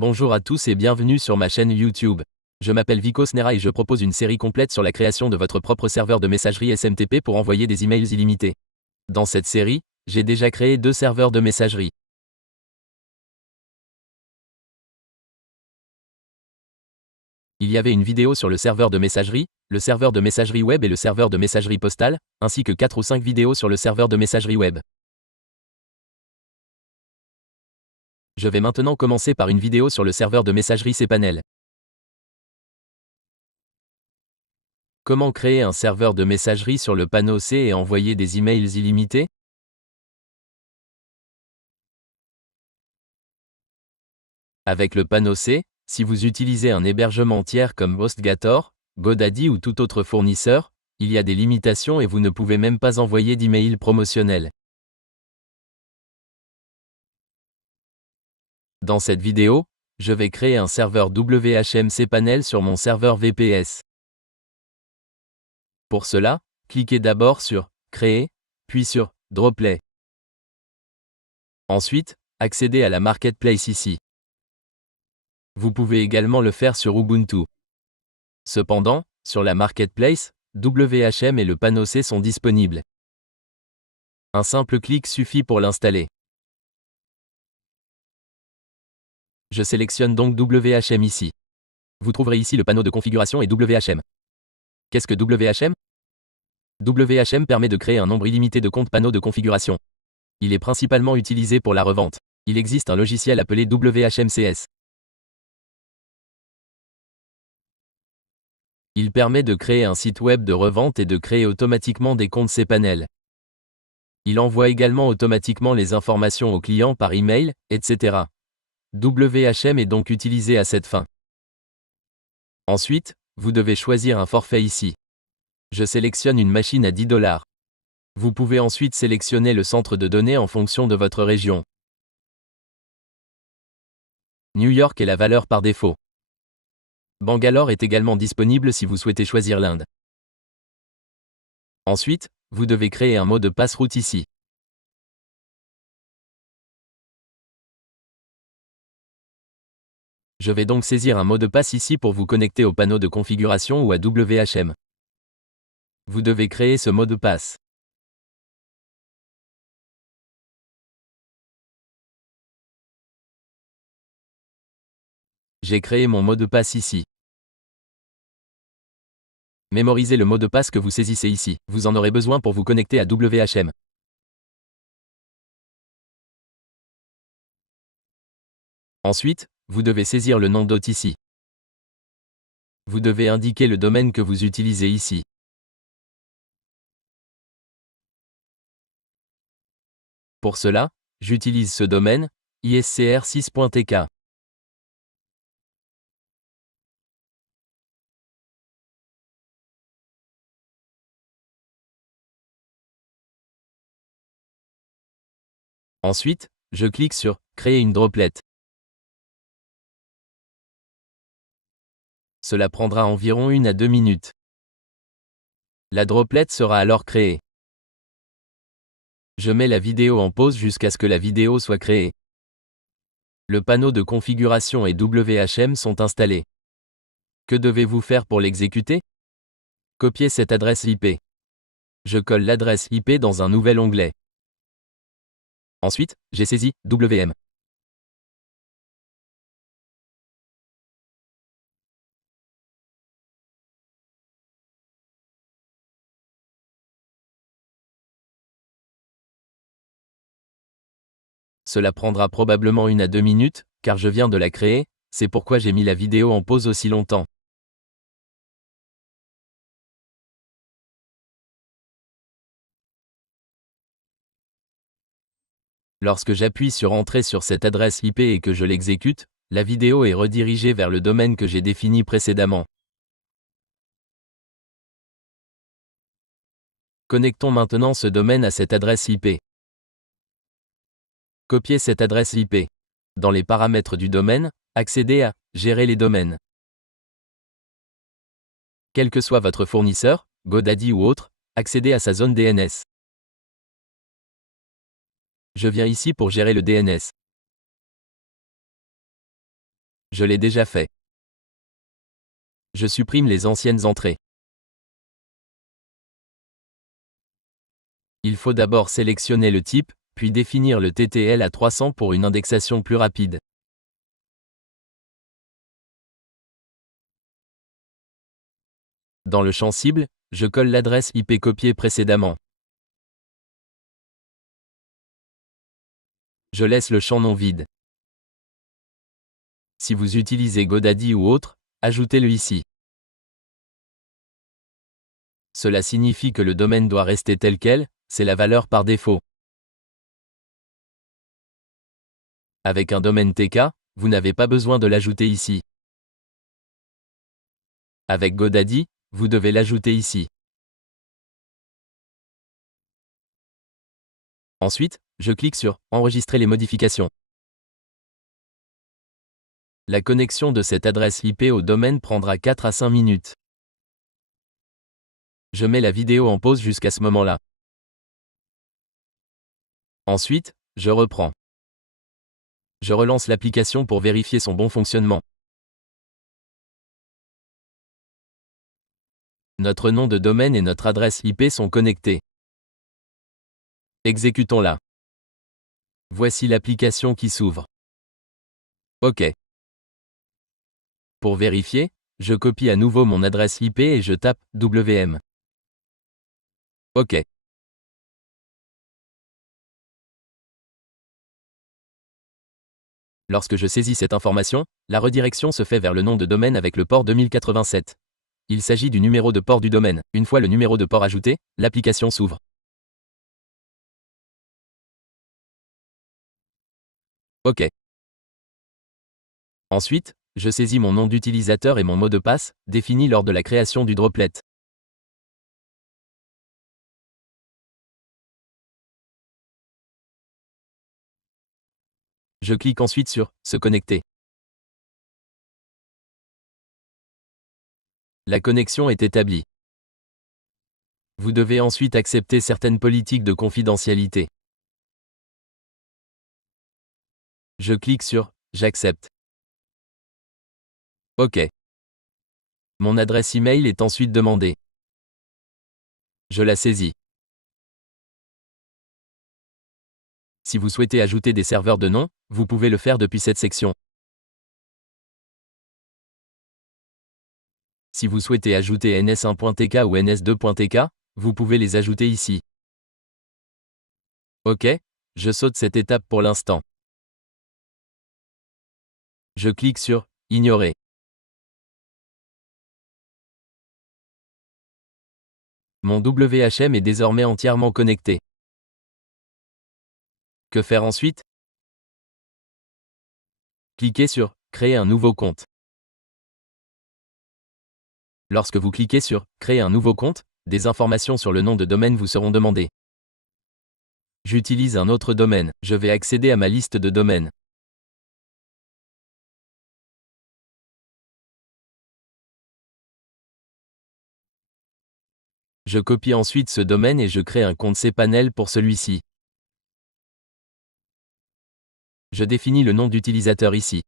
Bonjour à tous et bienvenue sur ma chaîne YouTube. Je m'appelle Vikos Nera et je propose une série complète sur la création de votre propre serveur de messagerie SMTP pour envoyer des emails illimités. Dans cette série, j'ai déjà créé 2 serveurs de messagerie. Il y avait une vidéo sur le serveur de messagerie, le serveur de messagerie web et le serveur de messagerie postale, ainsi que 4 ou 5 vidéos sur le serveur de messagerie web. Je vais maintenant commencer par une vidéo sur le serveur de messagerie cPanel. Comment créer un serveur de messagerie sur le panneau C et envoyer des emails illimités? Avec le panneau C, si vous utilisez un hébergement tiers comme HostGator, GoDaddy ou tout autre fournisseur, il y a des limitations et vous ne pouvez même pas envoyer d'emails promotionnels. Dans cette vidéo, je vais créer un serveur WHM cPanel sur mon serveur VPS. Pour cela, cliquez d'abord sur « Créer », puis sur « Droplet ». Ensuite, accédez à la Marketplace ici. Vous pouvez également le faire sur Ubuntu. Cependant, sur la Marketplace, WHM et le panneau C sont disponibles. Un simple clic suffit pour l'installer. Je sélectionne donc WHM ici. Vous trouverez ici le panneau de configuration et WHM. Qu'est-ce que WHM? WHM permet de créer un nombre illimité de comptes panneaux de configuration. Il est principalement utilisé pour la revente. Il existe un logiciel appelé WHMCS. Il permet de créer un site web de revente et de créer automatiquement des comptes cPanel. Il envoie également automatiquement les informations aux clients par email, etc. WHM est donc utilisé à cette fin. Ensuite, vous devez choisir un forfait ici. Je sélectionne une machine à $10. Vous pouvez ensuite sélectionner le centre de données en fonction de votre région. New York est la valeur par défaut. Bangalore est également disponible si vous souhaitez choisir l'Inde. Ensuite, vous devez créer un mot de passe route ici. Je vais donc saisir un mot de passe ici pour vous connecter au panneau de configuration ou à WHM. Vous devez créer ce mot de passe. J'ai créé mon mot de passe ici. Mémorisez le mot de passe que vous saisissez ici. Vous en aurez besoin pour vous connecter à WHM. Ensuite, vous devez saisir le nom d'hôte ici. Vous devez indiquer le domaine que vous utilisez ici. Pour cela, j'utilise ce domaine, iscr6.tk. Ensuite, je clique sur « Créer une droplet ». Cela prendra environ 1 à 2 minutes. La droplet sera alors créée. Je mets la vidéo en pause jusqu'à ce que la vidéo soit créée. Le panneau de configuration et WHM sont installés. Que devez-vous faire pour l'exécuter? Copier cette adresse IP. Je colle l'adresse IP dans un nouvel onglet. Ensuite, j'ai saisi WM. Cela prendra probablement 1 à 2 minutes, car je viens de la créer, c'est pourquoi j'ai mis la vidéo en pause aussi longtemps. Lorsque j'appuie sur Entrée sur cette adresse IP et que je l'exécute, la vidéo est redirigée vers le domaine que j'ai défini précédemment. Connectons maintenant ce domaine à cette adresse IP. Copiez cette adresse IP. Dans les paramètres du domaine, accédez à « Gérer les domaines ». Quel que soit votre fournisseur, GoDaddy ou autre, accédez à sa zone DNS. Je viens ici pour gérer le DNS. Je l'ai déjà fait. Je supprime les anciennes entrées. Il faut d'abord sélectionner le type, puis définir le TTL à 300 pour une indexation plus rapide. Dans le champ cible, je colle l'adresse IP copiée précédemment. Je laisse le champ non vide. Si vous utilisez GoDaddy ou autre, ajoutez-le ici. Cela signifie que le domaine doit rester tel quel, c'est la valeur par défaut. Avec un domaine TK, vous n'avez pas besoin de l'ajouter ici. Avec GoDaddy, vous devez l'ajouter ici. Ensuite, je clique sur « Enregistrer les modifications ». La connexion de cette adresse IP au domaine prendra 4 à 5 minutes. Je mets la vidéo en pause jusqu'à ce moment-là. Ensuite, je reprends. Je relance l'application pour vérifier son bon fonctionnement. Notre nom de domaine et notre adresse IP sont connectés. Exécutons-la. Voici l'application qui s'ouvre. OK. Pour vérifier, je copie à nouveau mon adresse IP et je tape WM. OK. Lorsque je saisis cette information, la redirection se fait vers le nom de domaine avec le port 2087. Il s'agit du numéro de port du domaine. Une fois le numéro de port ajouté, l'application s'ouvre. OK. Ensuite, je saisis mon nom d'utilisateur et mon mot de passe, défini lors de la création du droplet. Je clique ensuite sur « Se connecter ». La connexion est établie. Vous devez ensuite accepter certaines politiques de confidentialité. Je clique sur « J'accepte ». OK. Mon adresse email est ensuite demandée. Je la saisis. Si vous souhaitez ajouter des serveurs de nom, vous pouvez le faire depuis cette section. Si vous souhaitez ajouter ns1.tk ou ns2.tk, vous pouvez les ajouter ici. OK, je saute cette étape pour l'instant. Je clique sur « Ignorer ». Mon WHM est désormais entièrement connecté. Que faire ensuite? Cliquez sur « Créer un nouveau compte ». Lorsque vous cliquez sur « Créer un nouveau compte », des informations sur le nom de domaine vous seront demandées. J'utilise un autre domaine, je vais accéder à ma liste de domaines. Je copie ensuite ce domaine et je crée un compte cPanel pour celui-ci. Je définis le nom d'utilisateur ici.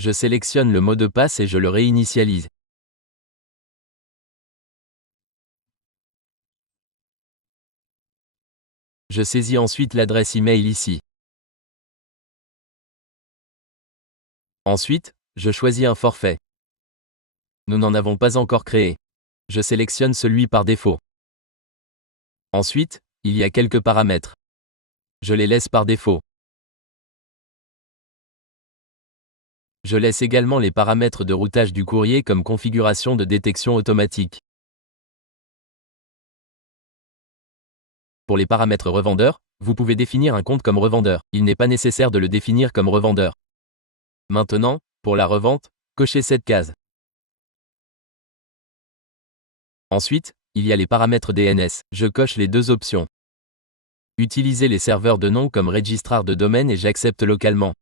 Je sélectionne le mot de passe et je le réinitialise. Je saisis ensuite l'adresse email ici. Ensuite, je choisis un forfait. Nous n'en avons pas encore créé. Je sélectionne celui par défaut. Ensuite, il y a quelques paramètres. Je les laisse par défaut. Je laisse également les paramètres de routage du courrier comme configuration de détection automatique. Pour les paramètres revendeur, vous pouvez définir un compte comme revendeur. Il n'est pas nécessaire de le définir comme revendeur. Maintenant, pour la revente, cochez cette case. Ensuite, il y a les paramètres DNS. Je coche les deux options. Utilisez les serveurs de nom comme registrar de domaine et j'accepte localement.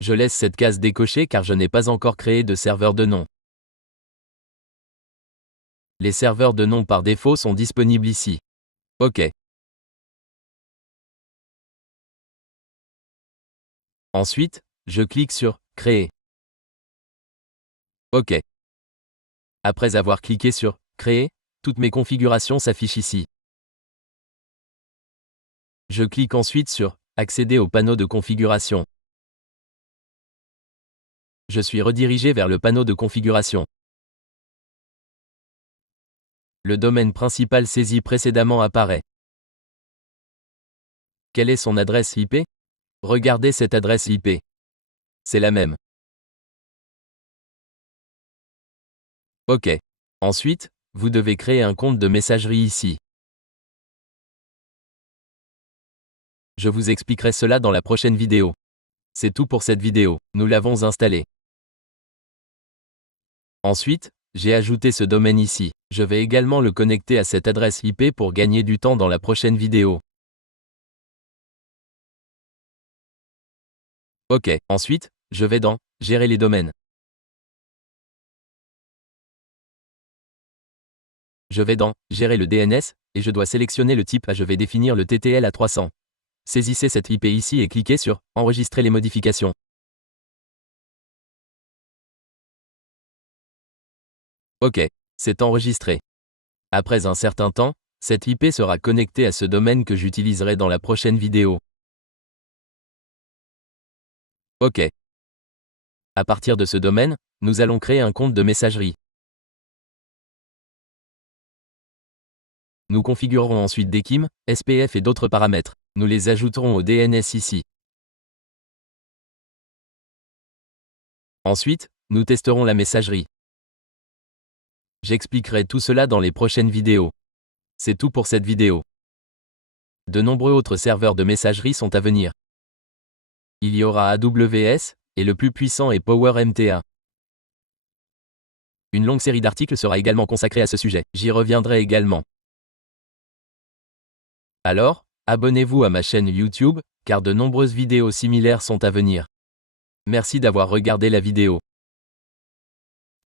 Je laisse cette case décochée car je n'ai pas encore créé de serveur de nom. Les serveurs de nom par défaut sont disponibles ici. OK. Ensuite, je clique sur « Créer ». OK. Après avoir cliqué sur « Créer », toutes mes configurations s'affichent ici. Je clique ensuite sur « Accéder au panneau de configuration ». Je suis redirigé vers le panneau de configuration. Le domaine principal saisi précédemment apparaît. Quelle est son adresse IP? Regardez cette adresse IP. C'est la même. OK. Ensuite, vous devez créer un compte de messagerie ici. Je vous expliquerai cela dans la prochaine vidéo. C'est tout pour cette vidéo, nous l'avons installé. Ensuite, j'ai ajouté ce domaine ici. Je vais également le connecter à cette adresse IP pour gagner du temps dans la prochaine vidéo. OK. Ensuite, je vais dans « Gérer les domaines ». Je vais dans « Gérer le DNS » et je dois sélectionner le type. Je vais définir le TTL à 300. Saisissez cette IP ici et cliquez sur « Enregistrer les modifications ». OK, c'est enregistré. Après un certain temps, cette IP sera connectée à ce domaine que j'utiliserai dans la prochaine vidéo. OK. À partir de ce domaine, nous allons créer un compte de messagerie. Nous configurerons ensuite DKIM, SPF et d'autres paramètres. Nous les ajouterons au DNS ici. Ensuite, nous testerons la messagerie. J'expliquerai tout cela dans les prochaines vidéos. C'est tout pour cette vidéo. De nombreux autres serveurs de messagerie sont à venir. Il y aura AWS, et le plus puissant est PowerMTA. Une longue série d'articles sera également consacrée à ce sujet. J'y reviendrai également. Alors, abonnez-vous à ma chaîne YouTube, car de nombreuses vidéos similaires sont à venir. Merci d'avoir regardé la vidéo.